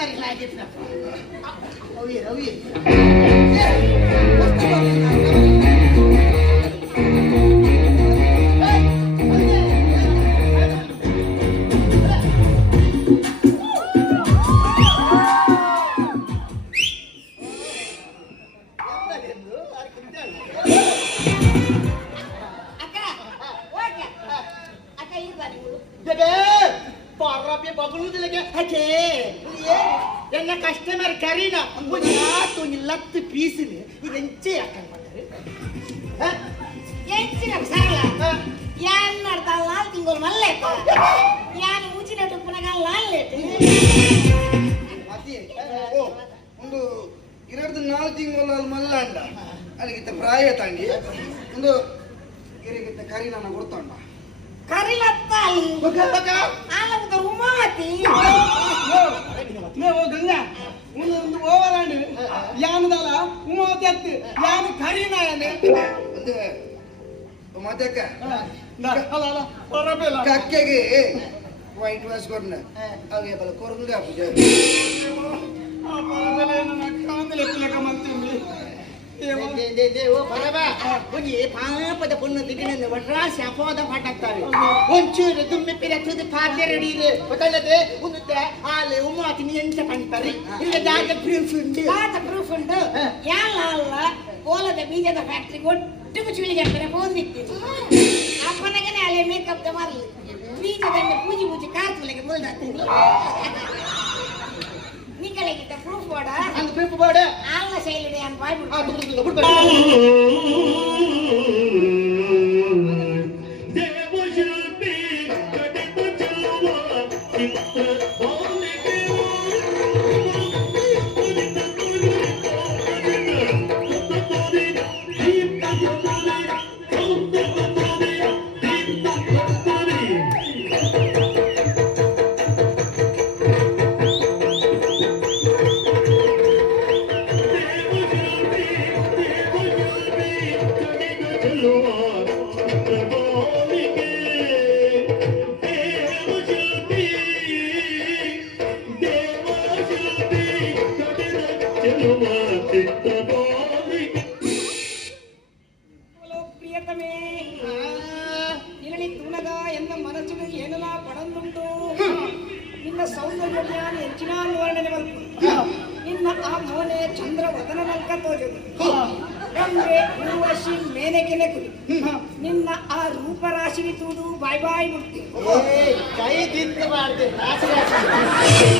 ಬಾರಿ ಆಗಿತ್ತು ರವಿ ರವಿ என்ன கஸ்டமர் கரீனா கொஞ்சம் லத்து பீஸ்னு இது எஞ்சே அக்கன் பண்ணாரு எஞ்சின சரள ಯಾನ್ ಮಾಡ್ತಾಳ ನಾಲ್ ತಿಂಗಳು ಮಲ್ಲೆ ಯಾನ್ ಮುಚಿನಟ್ಟು ಪುನಗ ಲಾಲ್ಲೆ ಅತಿ ಓ ಒಂದು 24 ತಿಂಗಳು ಮಲ್ಲ ಅಂಡ ಅಲ್ಲಿಗಿತ್ತ ಪ್ರಾಯ ತಾಂಡಿ ಒಂದು ಇರಿಗಿತ್ತ ಕರೀನಾನ ಕೊಡ್ತಾಂಡ ಕರಿಲತ್ತ ಬಗ ಆಲದ ಉಮಾವತಿ ಓ ಗಂಗಾ ಒಂದು ಓವರ್ ಆಂಡ್ ಯಾನದಲ್ಲ ಉಮಾವತಿ ಅತ್ತು ಯಾನು ಕರೀನಾಯನೆ ಒಂದು ಮತ್ತಕ್ಕ ಅಲ್ಲ ಅಲ್ಲ ಹೊರಬೇಲ ಕಕ್ಕೆಗೆ ವೈಟ್ ವಾಶ್ ಕೊಡ್ನ ಅವೇ ಬಲ ಕೊರಗುಂಗ ಪೂಜೆ ಆ ಹೊರಬೇಲ ನನ್ನ ಕಾಂದಲೆ ಪಿಲಕ ಮಂತಿಂಬಿ ಓ ಬರಬಾ ಒಂಜಿ ಪಾಪದ ಪುಣ್ಯ ದಿಗಿನ ವಡ್ರಾಶ ಅಪವಾದ ಪಾಟಾಗ್ತಾರೆ ಒಂಚೂರು ದುಮ್ಮಿ ಪಿರಚುದು ಪಾತ್ರೆ ರೆಡಿದೆ ಗೊತ್ತಲ್ಲದೆ ಉಂದುತ್ತೆ ಹಾಲು ಉಮ್ಮಾತಿ ನೀ ಎಂಚ ಪಂಟರಿ ಇಲ್ಲ ಜಾಗ ಪ್ರೂಫ್ ಉಂಟು ಜಾಗ ಪ್ರೂಫ್ ಉಂಟು ಯಾಲ ಅಲ್ಲ ಕೋಲದ ಬೀಜದ ಫ್ಯಾಕ್ಟರಿ ಒಟ್ಟು ಮುಚ್ಚುವಿಗೆ ಅಂತಾರೆ ಫೋನ್ ನಿಂತೀನಿ ಅಪ್ಪನಗನೆ ಅಲ್ಲೇ ಮೇಕಪ್ ದ ಮಾರಲಿ ಬೀಜದಂಡೆ ಪೂಜಿ ಪೂಜಿ ಕಾರ್ತಿಗೆ ಮುಳ್ದಾಗ್ತೀನಿ ನಿಂಗಳೆಗಿದ್ದ ಪ್ರೂಫ್ ಬೋರ್ಡ அந்த பிரூஃப் போடு ಆಲ್ನ ಶೈಲಿದೆ ಅಂತ ಬಾಯ್ಬಿಡು ಬಿಡ್ಬೇಡ ದೇವಶಿಲ್ಪಿ ಕಡಿತ ಚೆಲುವ ಚಿತ್ರ ಬಾಲಿಗೆ ಪ್ರಿಯತಮೇ ನಿನಗೆ ತುಣಗ ಎನ್ನ ಮನಸ್ಸಿನ ಏನಲ್ಲ ಪಡಂದುಂಟು ನಿನ್ನ ಸೌಂದರ್ಯ ಹೆಚ್ಚಿನ ವರ್ಣನೆ ಬಂತು ನಿನ್ನ ಆ ಮೋನೆ ಚಂದ್ರ ವದನ ನಲ್ಕ ತೋಜದು ಗಂಗೆ ಊರ್ವಶಿ ಮೇನೆಗೆನೆ ಕುರಿ ನಿನ್ನ ಆ ರೂಪರಾಶಿನಿ ತೂದು ಬಾಯ್ ಬಾಯ್ ಮುಟ್ಟಿ ಕೈ ತಿಂದು ಮಾಡ್ತೀನಿ